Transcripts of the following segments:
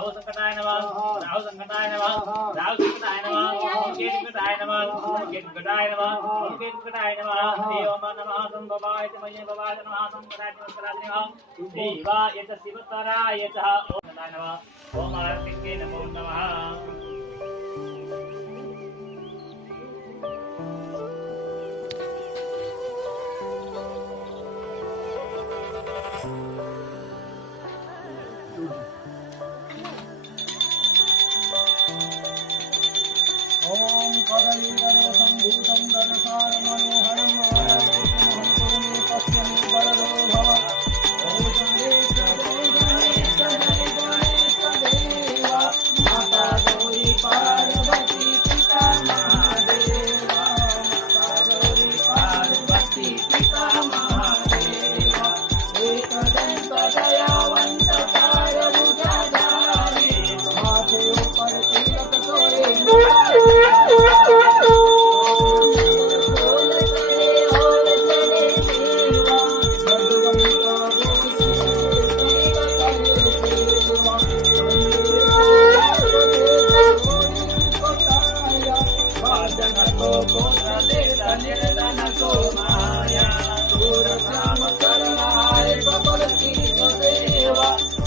राहु संकटाय नमः राहु संकटाय नमः राहु संकटाय नमः केतु संकटाय नमः केतु संकटाय नमः केतु संकटाय नमः देवम नमः संभवाय च मह्ये भवाय नमः संकटाय नमः देवाय च शिवतराय च ओम संकटाय नमः ओम आर्तिके नमो नमः ओम कदलीधर संभूतं दर्शनाय मनोहरं मानसिकमहं करुणे पश्यमि वरदो भव ओम गणेश देवा माता गौरी पार्वती पिता महादेवा माता गौरी पार्वती पिता महादेवा एकदंत दयावंत कारभुजधारी माथे ऊपर तिलक सोए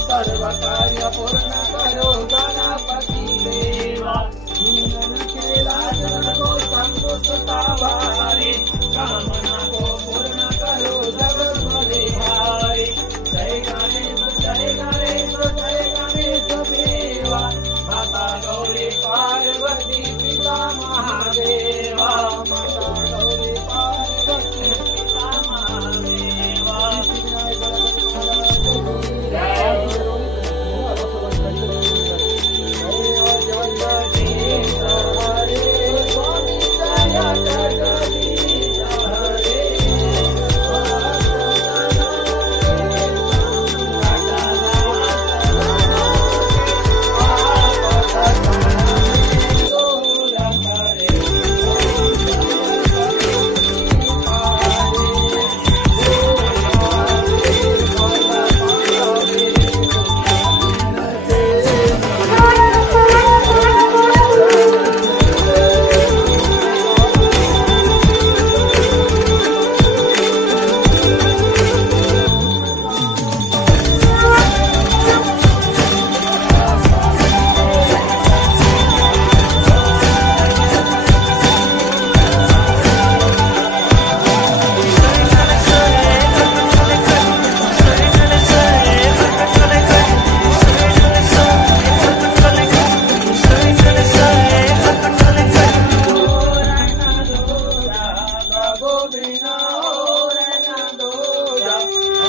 सर्व कार्य पूर्ण करो गणपति देवा कामना को पूर्ण करो जगन्मोहारी जय गणेश जय गणेश जय गणेश देवा माता गौरी पार्वती पिता महादेवा माता गौरी पार्वती पिता महादेवा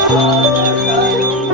Oh,